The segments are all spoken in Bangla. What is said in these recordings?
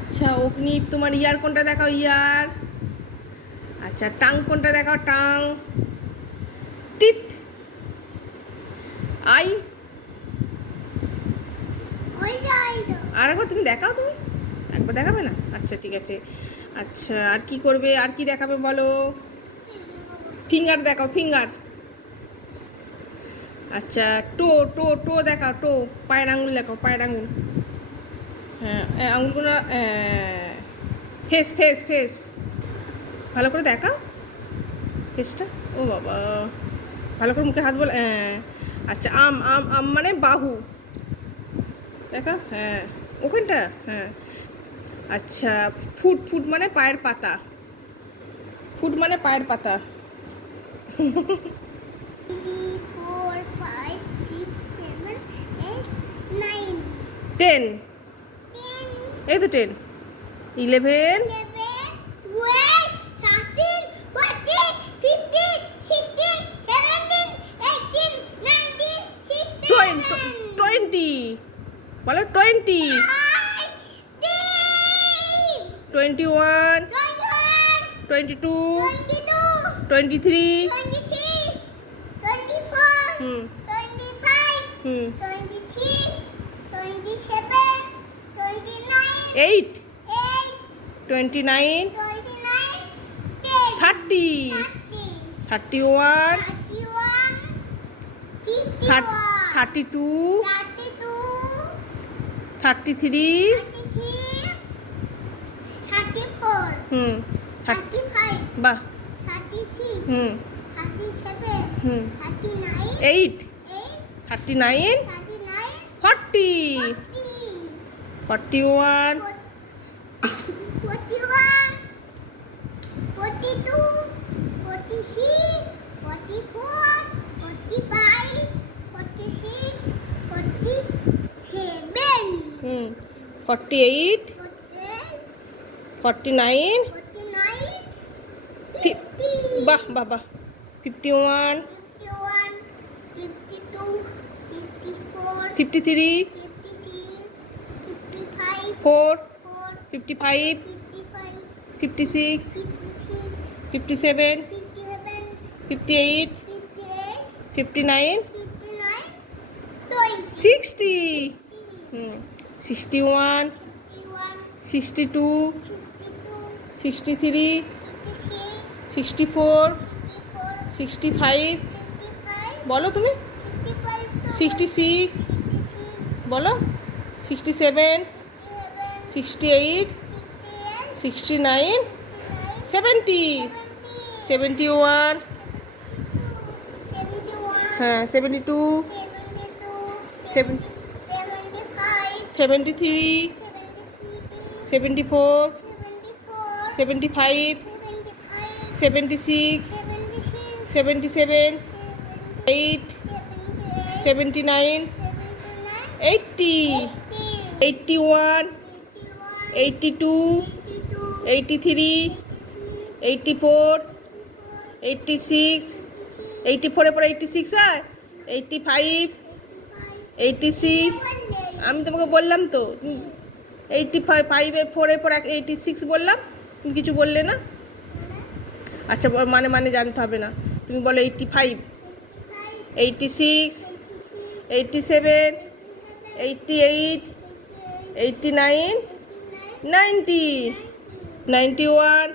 আচ্ছা অগ্নি তোমার ইয়ার কোনটা দেখাও ইয়ার। আচ্ছা টাং কোনটা দেখাও টাং। টিট আই আর একবার তুমি দেখাও তুমি একবার দেখাবে না? আচ্ছা ঠিক আছে। আচ্ছা আর কি করবে আর কি দেখাবে বলো? ফিঙ্গার দেখাও ফিঙ্গার। আচ্ছা টো টো টো দেখাও টো পায়ের আঙুল দেখাও পায়ের আঙুল। হ্যাঁ আঙুলগুলো ফেস ফেস ফেস ভালো করে দেখাও ফেসটা। ও বাবা ভালো করে মুখে হাত বল। আচ্ছা আম আম আম মানে বাহু দেখা। হ্যাঁ ওখানটা হ্যাঁ। আচ্ছা ফুট ফুট মানে পায়ের পাতা। ফুট মানে পায়ের পাতা। 10 এই তো 10 11 20 বলো 20 21 22 23 8 29 30 31 32 33 বাহ 8 39 40 41 48 49 বাহ বাহ বাহ 51 53 4 55 56 57 58 59 60 61 62 63 64 65 বলো তুমি 66 বলো 67 68 69 70 71 হ্যাঁ 72 73 74 75 76 77 8 79 80 81 82 83 84 86 84 পরে 86 হয় 85 86 আমি তোমাকে বললাম তো 85 এর 4 এর পর 86 বললাম তুমি কিছু বললে না। আচ্ছা মানে মানে জানতে হবে না তুমি বলো 85 86 87 88 89 90 91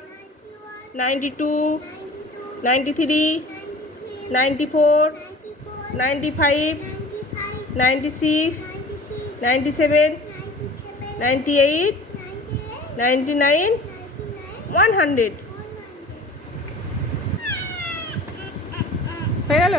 92 93 94 95 96 97 98 99 100 হয়ে গেল।